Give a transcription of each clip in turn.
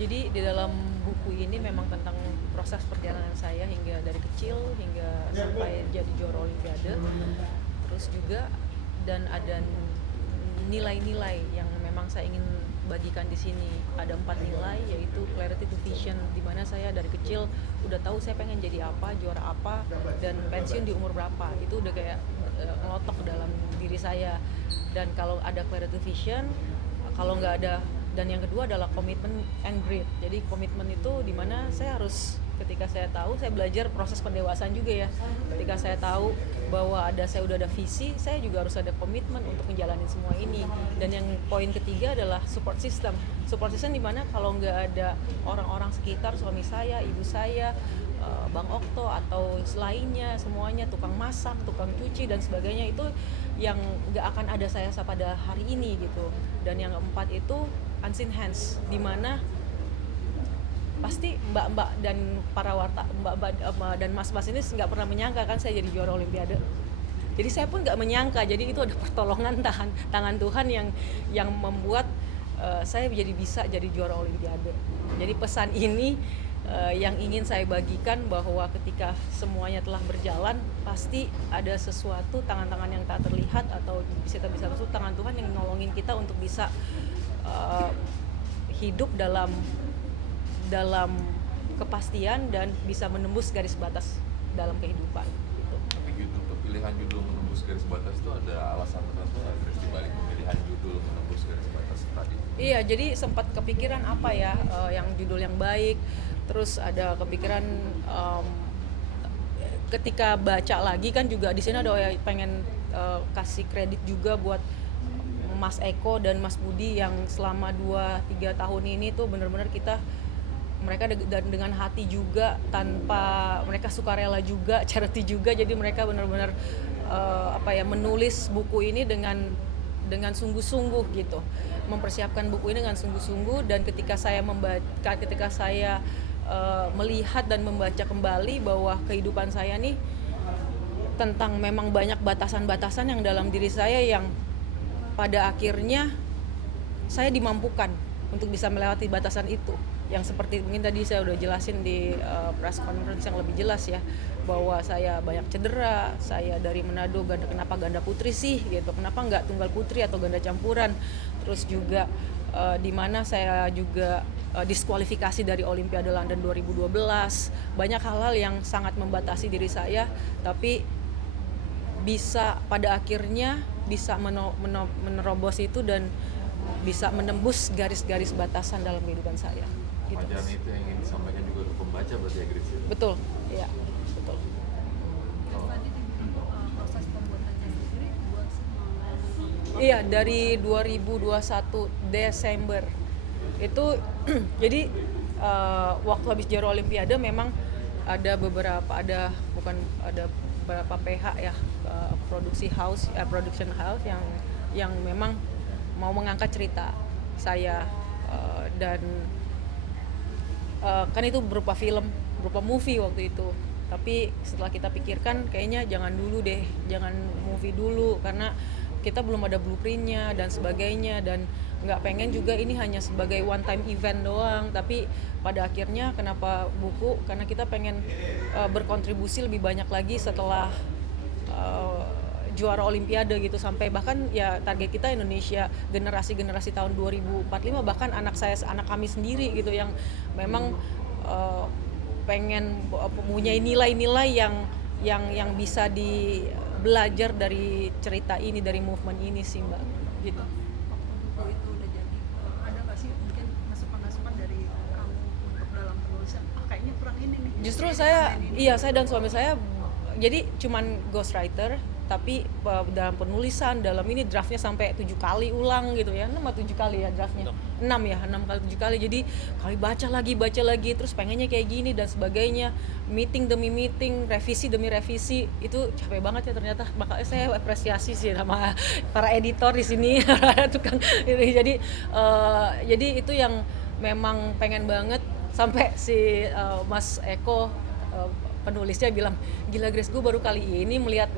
Jadi di dalam buku ini memang tentang proses perjalanan saya hingga dari kecil hingga sampai jadi juara olimpiade. Terus juga dan ada nilai-nilai yang memang saya ingin bagikan di sini. Ada 4 nilai, yaitu clarity to vision, di mana saya dari kecil udah tahu saya pengen jadi apa, juara apa, dan pensiun di umur berapa. Itu udah kayak ngelotok dalam diri saya. Dan kalau ada clarity to vision, kalau nggak ada, dan yang kedua adalah komitmen and grit. Jadi komitmen itu dimana saya harus, ketika saya tahu, saya belajar proses pendewasaan juga ya. Ketika saya tahu bahwa saya udah ada visi, saya juga harus ada komitmen untuk menjalani semua ini. Dan yang poin ketiga adalah support system. Support system dimana kalau nggak ada orang-orang sekitar, suami saya, ibu saya, Bang Okto atau lainnya, semuanya, tukang masak, tukang cuci dan sebagainya, itu yang nggak akan ada saya pada hari ini gitu. Dan yang keempat itu unseen hands, dimana pasti mbak-mbak dan para mbak-mbak dan mas-mas ini nggak pernah menyangka kan saya jadi juara olimpiade. Jadi saya pun nggak menyangka, jadi itu ada pertolongan tangan Tuhan yang membuat saya bisa jadi juara olimpiade. Jadi pesan ini yang ingin saya bagikan, bahwa ketika semuanya telah berjalan, pasti ada sesuatu, tangan-tangan yang tak terlihat atau bisa tangan Tuhan yang nolongin kita untuk bisa hidup dalam kepastian dan bisa menembus garis batas dalam kehidupan gitu. Tapi pilihan judul menembus garis batas itu ada alasan tertentu nggak, Grace, dibalik pemilihan judul menembus garis batas tadi? Iya, jadi sempat kepikiran apa ya, yang judul yang baik. Terus ada kepikiran, ketika baca lagi kan juga di sini ada pengen kasih kredit juga buat Mas Eko dan Mas Budi yang selama 2-3 tahun ini tuh benar-benar mereka dengan hati juga, tanpa mereka sukarela juga, charity juga. Jadi mereka benar-benar menulis buku ini dengan sungguh-sungguh gitu, mempersiapkan buku ini dengan sungguh-sungguh. Dan ketika saya melihat dan membaca kembali bahwa kehidupan saya nih tentang memang banyak batasan-batasan yang dalam diri saya, yang pada akhirnya saya dimampukan untuk bisa melewati batasan itu. Yang seperti mungkin tadi saya udah jelasin di press conference yang lebih jelas ya, bahwa saya banyak cedera, saya dari Manado, kenapa ganda putri sih gitu, kenapa nggak tunggal putri atau ganda campuran. Terus juga di mana saya juga diskualifikasi dari Olimpiade London 2012. Banyak hal-hal yang sangat membatasi diri saya, tapi bisa pada akhirnya bisa menerobos itu dan bisa menembus garis-garis batasan dalam kehidupan saya. Pelajaran itu yang ingin disampaikan juga ke pembaca berarti ya, Grace? Betul, ya, betul. Tadi di buku proses pembuatannya sendiri buat Iya, dari 2021 Desember itu jadi waktu habis juara Olimpiade memang ada beberapa PH ya, production house yang memang mau mengangkat cerita saya, dan kan itu berupa film, berupa movie waktu itu. Tapi setelah kita pikirkan, kayaknya jangan movie dulu, karena kita belum ada blueprintnya dan sebagainya, dan nggak pengen juga ini hanya sebagai one time event doang. Tapi pada akhirnya kenapa buku, karena kita pengen berkontribusi lebih banyak lagi setelah juara olimpiade gitu, sampai bahkan ya target kita Indonesia generasi tahun 2045, bahkan anak kami sendiri gitu, yang memang pengen punya nilai-nilai yang bisa belajar dari cerita ini, dari movement ini sih Mbak gitu. buku itu udah jadi, ada nggak sih mungkin masukan-masukan dari kamu untuk dalam penulisan, kayaknya kurang ini nih. Justru saya dan suami saya jadi cuman ghostwriter, tapi dalam penulisan, dalam ini draftnya sampai 7 kali ulang gitu ya, 6 atau 7 kali ya draftnya, 6 kali 7 kali. Jadi kali baca lagi, terus pengennya kayak gini dan sebagainya, meeting demi meeting, revisi demi revisi, itu capek banget ya ternyata. Makanya saya apresiasi sih sama para editor di sini, tukang ini. Jadi itu yang memang pengen banget, sampai si Mas Eko penulisnya bilang, gila Grace, gue baru kali ini melihat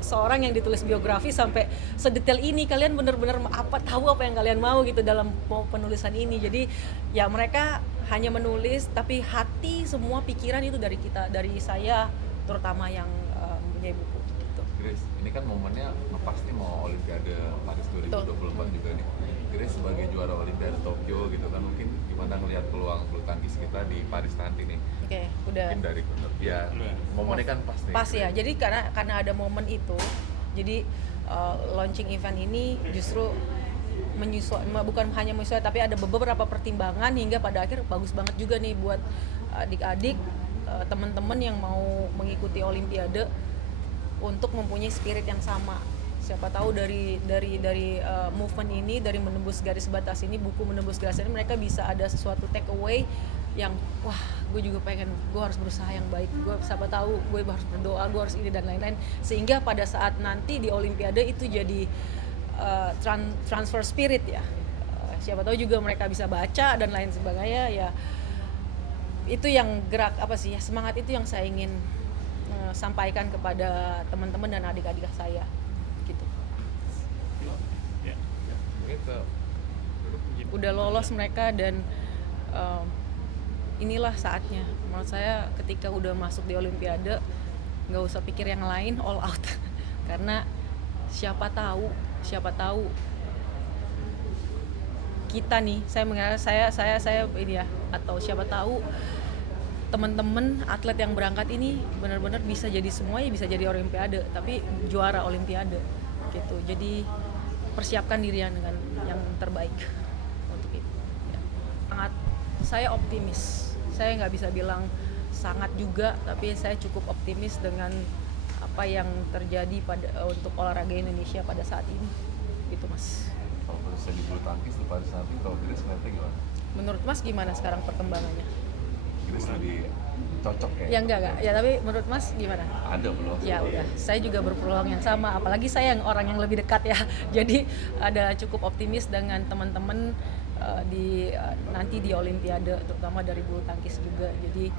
seorang yang ditulis biografi sampai sedetail ini. Kalian bener-bener tahu apa yang kalian mau gitu dalam penulisan ini. Jadi ya mereka hanya menulis, tapi hati semua pikiran itu dari kita, dari saya terutama yang mempunyai buku gitu. Grace, ini kan momennya pas nih mau Olimpiade Paris 2024 juga nih. Grace sebagai juara Olimpiade Tokyo gitu kan, mungkin gimana ngelihat peluang bulu tangkis kita di Paris nanti nih? Oke, udah. Mungkin dari ya momennya kan pas nih. Pas ya. Jadi karena ada momen itu, jadi launching event ini justru bukan hanya menyesuaikan, tapi ada beberapa pertimbangan hingga pada akhir bagus banget juga nih buat adik-adik, teman-teman yang mau mengikuti Olimpiade untuk mempunyai spirit yang sama. Siapa tahu dari movement ini, dari menembus garis batas ini, buku menembus garis ini, mereka bisa ada sesuatu take away yang wah, gue juga pengen, gue harus berusaha yang baik, gue siapa tahu gue harus berdoa, gue harus ini dan lain-lain, sehingga pada saat nanti di Olimpiade itu jadi transfer spirit ya. Siapa tahu juga mereka bisa baca dan lain sebagainya ya. Itu yang gerak semangat itu yang saya ingin sampaikan kepada teman-teman dan adik-adik saya gitu. Udah lolos mereka dan inilah saatnya. Menurut saya ketika udah masuk di Olimpiade nggak usah pikir yang lain, all out. Karena siapa tahu kita nih, saya ini ya, atau siapa tahu teman-teman atlet yang berangkat ini benar-benar bisa jadi semuanya, bisa jadi Olimpiade, tapi juara Olimpiade gitu. Jadi persiapkan diri dengan yang terbaik untuk itu. Ya. Sangat, saya optimis. Saya nggak bisa bilang sangat juga, tapi saya cukup optimis dengan apa yang terjadi untuk olahraga Indonesia pada saat ini, gitu Mas. Kalau saya di bulu tangkis di Paris nanti, kalau Grace ngeliatnya gimana? Menurut Mas gimana sekarang perkembangannya? Grace lebih cocok ya? Ya enggak. Ya tapi menurut Mas gimana? Ada peluang. Ya udah, saya juga berpeluang yang sama, apalagi saya yang orang yang lebih dekat ya. Jadi ada cukup optimis dengan teman-teman nanti di Olimpiade, terutama dari bulu tangkis juga. Jadi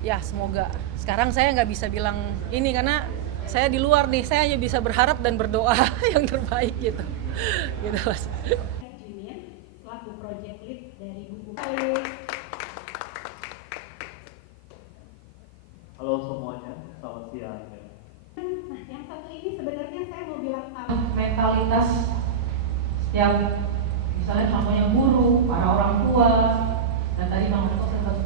ya semoga. Sekarang saya nggak bisa bilang ini karena saya di luar nih, saya hanya bisa berharap dan berdoa yang terbaik gitu. Gitu Mas. Julian selaku project lead dari buku. Halo semuanya, selamat siang. Nah, yang satu ini sebenarnya saya mau bilang Mentalitas setiap, misalnya contohnya guru, para orang tua, dan tadi Bang Riko sempat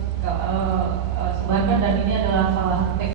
sebarkan, dan ini adalah salah satu